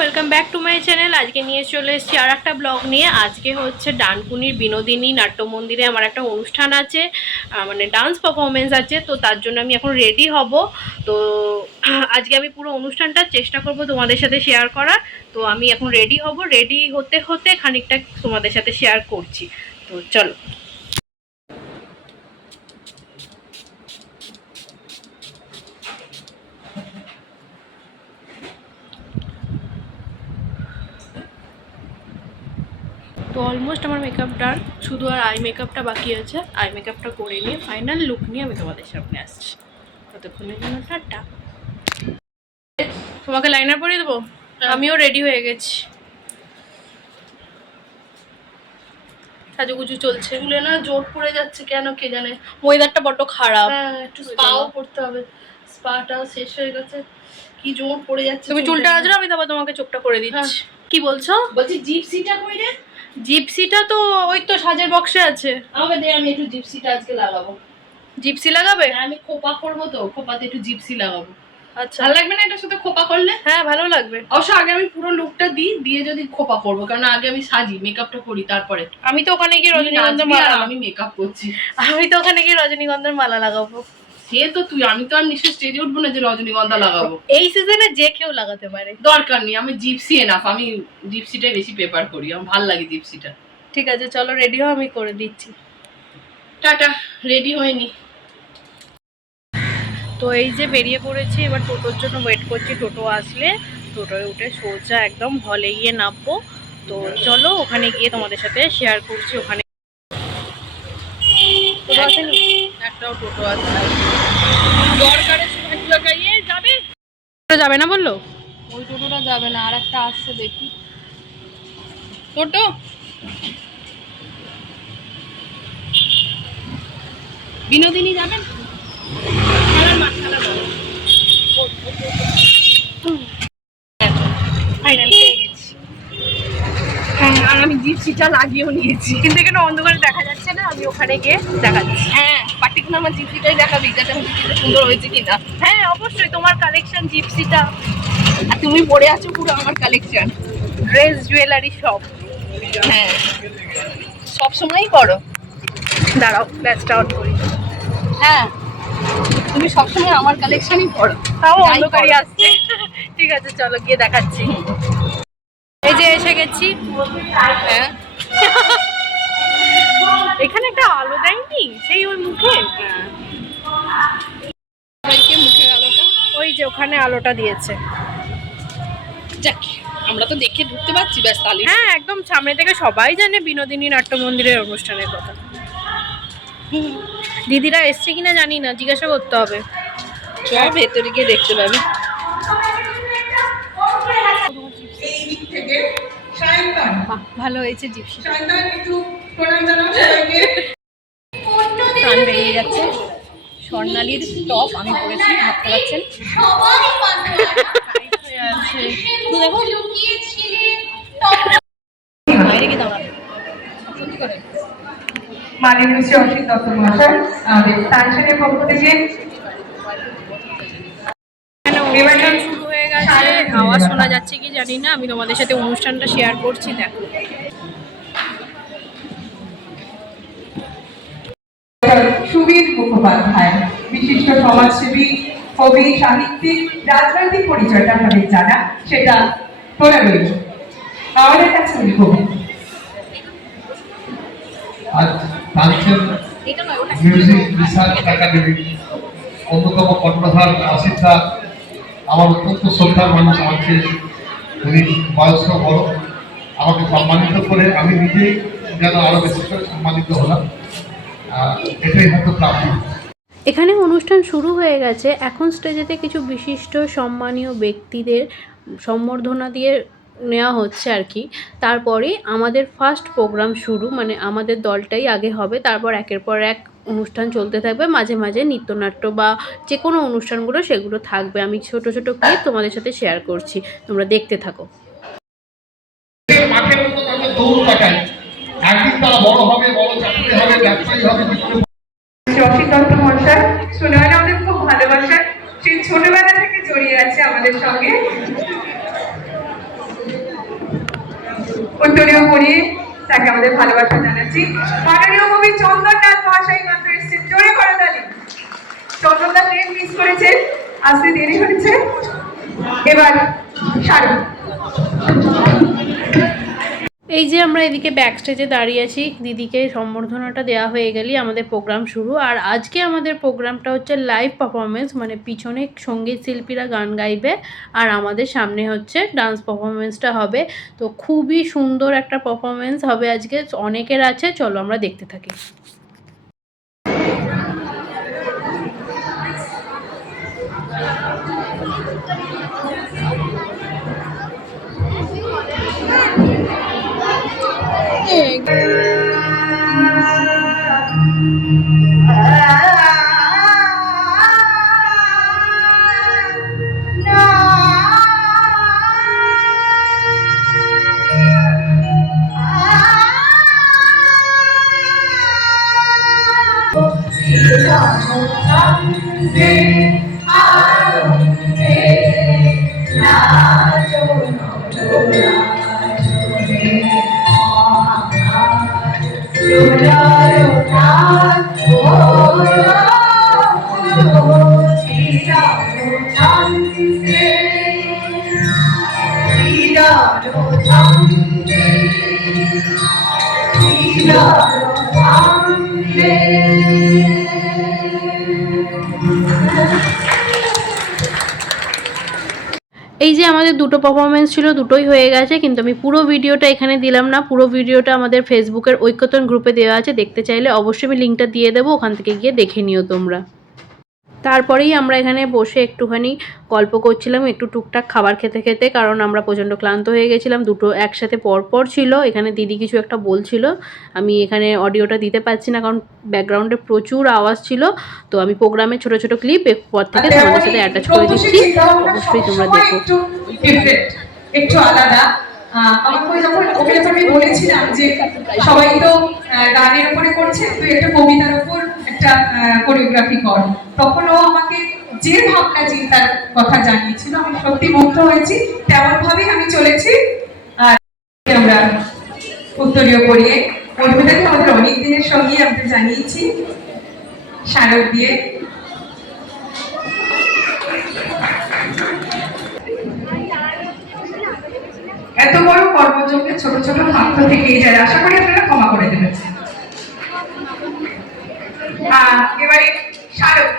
Welcome back to my channel. আজকে নিয়ে চলে এসেছি আর একটা ব্লগ নিয়ে। আজকে হচ্ছে ডানকুনির বিনোদিনী নাট্য মন্দিরে আমার একটা অনুষ্ঠান আছে, মানে ডান্স পারফরমেন্স আছে। তো তার জন্য আমি এখন রেডি হব। তো আজকে আমি পুরো অনুষ্ঠানটা চেষ্টা করব তোমাদের সাথে শেয়ার করার। তো আমি এখন রেডি হব, রেডি হতে হতে খানিকটা তোমাদের সাথে শেয়ার করছি। তো চলো। তো অলমোস্ট আমার মেকআপ ডান, শুধু আর আই মেকআপটা বাকি আছে। আই মেকআপটা করে নিয়ে ফাইনাল লুক নিয়ে আমি তোমাদের সামনে আসছি। ততক্ষণের জন্য টাটা। তোমাকে লাইনার পরিয়ে দেবো? আমিও রেডি হয়ে গেছি, সাজুগুজু চলছে। চুলে না জোর পড়ে যাচ্ছে কেন কে জানে, ওয়েদারটা বড্ড খারাপ। হ্যাঁ, একটু স্পাও করতে হবে। স্পাটা শেষ হয়ে গেছে, কি জোর পড়ে যাচ্ছে। তুমি চুলটা আজরা, আমি তারপর তোমাকে চোখটা করে দিচ্ছি। কি বলছো? বলছি জিপসিটা কই রে? জিপসিটা তো ওই তো সাজের বক্সে আছে। আমাকে দে, আমি একটু জিপসিটা আজকে লাগাবো। জিপসি লাগাবে? আমি খোপা করবো, তো খোপাতে একটু জিপসি লাগাবো। আচ্ছা, ভালো লাগবে না এটার সাথে খোপা করলে? হ্যাঁ, ভালো লাগবে। অবশ্য আগে আমি পুরো লুকটা দিয়ে যদি খোপা করবো, কারণ আগে আমি সাজি, মেকআপটা করি, তারপরে আমি তো ওখানে গিয়ে রজনীগন্ধার মালা, আমি মেকআপ করছি। আমি তো ওখানে গিয়ে রজনীগন্ধার মালা লাগাবো। সে তো তুই, আমি তো আর নিশ্চয় স্টেজে উঠবো না যে রজনীগন্ধা লাগাবো। এই সিজনে যে কেউ লাগাতে পারে, দরকার নেই। আমি জিপসি এনাফ, আমি জিপসিটাই বেশি প্রেফার করি, আমার ভালো লাগে জিপসিটা। ঠিক আছে, চলো রেডি হও, আমি করে দিচ্ছি। টাটা। রেডি হয়নি তো এই যে বেরিয়ে পড়েছি, এবার টোটোর জন্য ওয়েট করছি। টোটো আসলে টোটোয় উঠে সোজা একদম হলে গিয়ে নামবো। তো চলো ওখানে গিয়ে তোমাদের সাথে শেয়ার করছি। ওখানে টোটো আসেনি, একটাও টোটো আসে না। দরকারের সময় যাবে, যাবে না বললো, ওই টোটোটা যাবে না, আর একটা আসছে দেখি টোটো। বিনোদিনী যাবেন? আর আমি জিপসিটা লাগিয়েও নিয়েছি, কিন্তু এখানে অন্ধকারে দেখা যাচ্ছে না, আমি ওখানে গিয়ে দেখাচ্ছি। হ্যাঁ, পার্টিকুলার আমার জিপসিটাই দেখাবি, যাতে আমি জিপসিটা সুন্দর হয়েছে কিনা। হ্যাঁ অবশ্যই, তোমার কালেকশন জিপসিটা, আর তুমি পরে আছো পুরো আমার কালেকশন, ড্রেস জুয়েলারি সব। হ্যাঁ, সবসময়ই করো। দাঁড়াও, ফ্ল্যাশটা অন করি। হ্যাঁ, তুমি সবসময় আমার কালেকশনই করো, তাও অন্ধকারই আসছে। ঠিক আছে, চলো গিয়ে দেখাচ্ছি। এই যে এসে গেছি। হ্যাঁ, এখানে একটা আলো দেয়নি, সেই ওই মুখে, মুখের আলোটা ওই যে ওখানে আলোটা দিয়েছে। যাক, আমরা তো দেখে ঢুকতে পারছি, ব্যাস তাহলে। হ্যাঁ, একদম সামনে থেকে সবাই জানে বিনোদিনী নাট্য মন্দিরের অনুষ্ঠানের কথা। দিদিরা এসছে কিনা জানি না, জিজ্ঞাসা করতে হবে। সব ভেতরে গিয়ে দেখতে পাবে। ভালো হয়েছে জিপসি। প্রাণ বেরিয়ে যাচ্ছে। স্বর্ণালীর টপ আমি পরেছি, ভাবতে পারছেন। বাইরে গিয়ে দাঁড়াবে সত্যি করে। মাননীয় শ্রী অসিত দত্ত মহাশয় আমাদের তানসানের পক্ষ থেকে অনুষ্ঠান শুরু হয়ে গেছে। আওয়াজ শোনা যাচ্ছে কি জানি না, আমি তোমাদের সাথে অনুষ্ঠানটা শেয়ার করছি, দেখো। সুবীর মুখোপাধ্যায় বিশিষ্ট সমাজসেবী, কবি, সাহিত্যিক, রাজনৈতিক পরিচয়টা আমাদের জানা, সেটা তোলা রইল আমাদের কাছে। মিউজিক রিসার্চ একাডেমি অন্যতম কর্ণধার অসিতদা আমার অত্যন্ত শ্রদ্ধার মানুষ। আমাকে উনি বয়স্ক বড়, আমাকে সম্মানিত করে আমি নিজেই যেন আরো বেশি করে সম্মানিত হলাম, এটাই হয়তো প্রাপ্তি। এখানে অনুষ্ঠান শুরু হয়ে গেছে। এখন স্টেজেতে কিছু বিশিষ্ট সম্মানীয় ব্যক্তিদের সম্বর্ধনা দিয়ে নেওয়া হচ্ছে আর কি। তারপরে আমাদের ফার্স্ট প্রোগ্রাম শুরু, মানে আমাদের দলটাই আগে হবে, তারপর একের পর এক অনুষ্ঠান চলতে থাকবে। মাঝে মাঝে নৃত্যনাট্য বা যে কোনো অনুষ্ঠানগুলো সেগুলো থাকবে। আমি ছোট ছোট ক্লিপ তোমাদের সাথে শেয়ার করছি, তোমরা দেখতে থাকো। অসিত দত্ত মহাশয় সুনয়ন আমাদের খুব ভালোবাসার, সেই ছোটবেলা থেকে জড়িয়ে আছে আমাদের সঙ্গে। উত্তরীয় পরিয়ে তাকে আমাদের ভালোবাসা জানাচ্ছি। মাননীয় কবি চন্দননাথ মহাশয় মাত্র এসেছেন, জোরে করে তালি। চন্দনদা ট্রেন মিস করেছেন, আসতে দেরি হয়েছে। এবার শাহরুখ। এই যে আমরা এদিকে ব্যাক স্টেজে দাঁড়িয়ে আছি, দিদিকে সম্বর্ধনাটা দেওয়া হয়ে গেলেই আমাদের প্রোগ্রাম শুরু। আর আজকে আমাদের প্রোগ্রামটা হচ্ছে লাইভ পারফরমেন্স, মানে পিছনে সঙ্গীত শিল্পীরা গান গাইবে আর আমাদের সামনে হচ্ছে ডান্স পারফরমেন্সটা হবে। তো খুবই সুন্দর একটা পারফরমেন্স হবে আজকে, অনেকের আছে, চলো আমরা দেখতে থাকি। এই যে আমাদের দুটো পারফরমেন্স ছিল, দুটোই হয়ে গেছে, কিন্তু আমি পুরো ভিডিওটা এখানে দিলাম না। পুরো ভিডিওটা আমাদের ফেসবুকের ঐক্যতন গ্রুপে দেওয়া আছে, দেখতে চাইলে অবশ্যই আমি লিঙ্কটা দিয়ে দেবো, ওখান থেকে গিয়ে দেখে নিও তোমরা। তারপরেই আমরা এখানে বসে একটুখানি গল্প করছিলাম, একটু টুকটাক খাবার খেতে খেতে, কারণ আমরা প্রচণ্ড ক্লান্ত হয়ে গেছিলাম। দুটো একসাথে পরপর ছিল। এখানে দিদি কিছু একটা বলছিল, আমি এখানে অডিওটা দিতে পারছি না কারণ ব্যাকগ্রাউন্ডে প্রচুর আওয়াজ ছিল। তো আমি প্রোগ্রামের ছোট ছোট ক্লিপ পর থেকে তোমাদের সাথে অ্যাটাচ করে দিচ্ছি, অবশ্যই তোমরা দেখো। একটু আলাদা। আমাকে যখন ওকে আমি বলেছিলাম যে সবাই তো গানের উপরে করছে, তুই একটা কবিতার উপর একটা কোরিওগ্রাফি কর, তখন ও আমাকে যে ভাবনা চিন্তার কথা জানিয়েছিল, আমি সত্যি মুগ্ধ হয়েছি। তেমন ভাবেই আমি চলেছি। আর আমরা উত্তরীয় পড়িয়ে অর্পিতাকে আমাদের অনেক দিনের সঙ্গে আমরা জানিয়েছি স্মারক দিয়ে। এত বড় কর্মযোগে ছোট ছোট স্বার্থ থেকেই যায়, আশা করি আপনারা ক্ষমা করে দেবেন। এবারে স্মারক।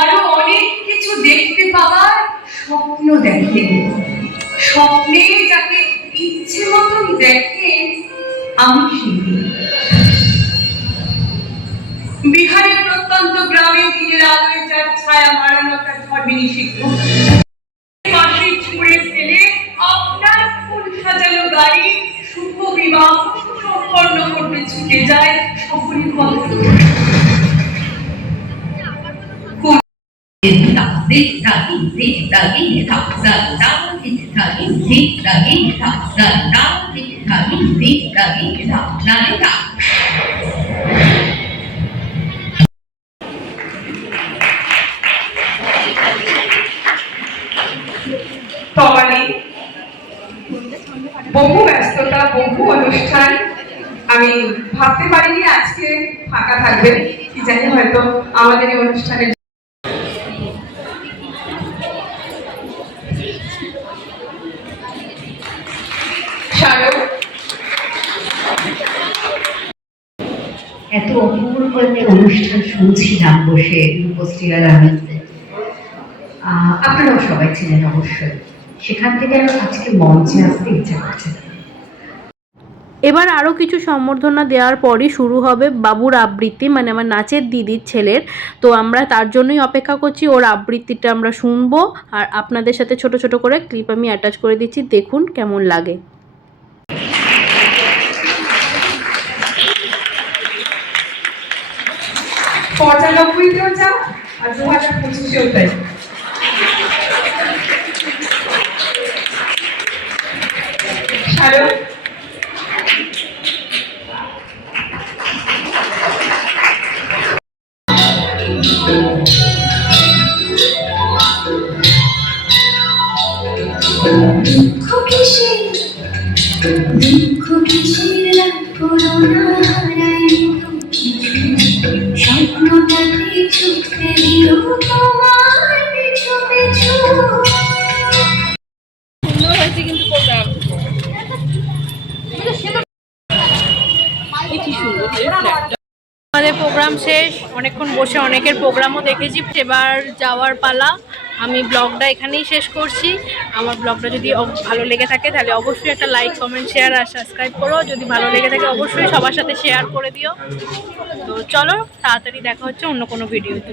আরো অনেক কিছু দেখতে পাওয়ার স্বপ্ন দেখে, স্বপ্নে যাকে ইচ্ছে মতন দেখে আমি সেই বিহারের প্রত্যন্ত গ্রামে দিনের আলোয় যার ছায়া মারানো একটা ধর্মিনী সিদ্ধ পাশে ছুঁড়ে ফেলে আপনার ফুল সাজানো গাড়ি শুভ বিবাহ সম্পন্ন করতে ছুটে যায় সকলের পথ। তমালি বহু ব্যস্ততা, বহু অনুষ্ঠান, আমি ভাবতে পারিনি আজকে ফাঁকা থাকবে। কি জানি হয়তো আমাদের এই অনুষ্ঠানে এত অপূর্ব একটা অনুষ্ঠান শুনছিলাম বসে রূপশ্রীরা আনন্দে। আপনারাও সবাই ছিলেন অবশ্যই, সেখান থেকে আজকে মঞ্চে আসতে ইচ্ছা করছে। এবার আরও কিছু সম্বর্ধনা দেওয়ার পরই শুরু হবে বাবুর আবৃত্তি, মানে আমার নাচের দিদির ছেলের। তো আমরা তার জন্যই অপেক্ষা করছি, ওর আবৃত্তিটা আমরা শুনবো আর আপনাদের সাথে ছোট ছোট করে ক্লিপ আমি অ্যাটাচ করে দিচ্ছি, দেখুন কেমন লাগে। 95তেও যা আর 2025এও তাই। শারদ দুঃখ কিসের করোনা হারাই স্বপ্নটাকে ছুটতে দিল তোমার পিছু পিছু। সুন্দর হয়েছে কিন্তু প্রোগ্রাম, আমাদের প্রোগ্রাম শেষ, অনেকক্ষণ বসে অনেকের প্রোগ্রামও দেখেছি, এবার যাওয়ার পালা। আমি ব্লগটা এখানেই শেষ করছি। আমার ব্লগটা যদি ভালো লেগে থাকে তাহলে অবশ্যই একটা লাইক, কমেন্ট, শেয়ার আর সাবস্ক্রাইব করো। যদি ভালো লেগে থাকে অবশ্যই সবার সাথে শেয়ার করে দিও। তো চলো, তাড়াতাড়ি দেখা হচ্ছে অন্য কোনো ভিডিওতে।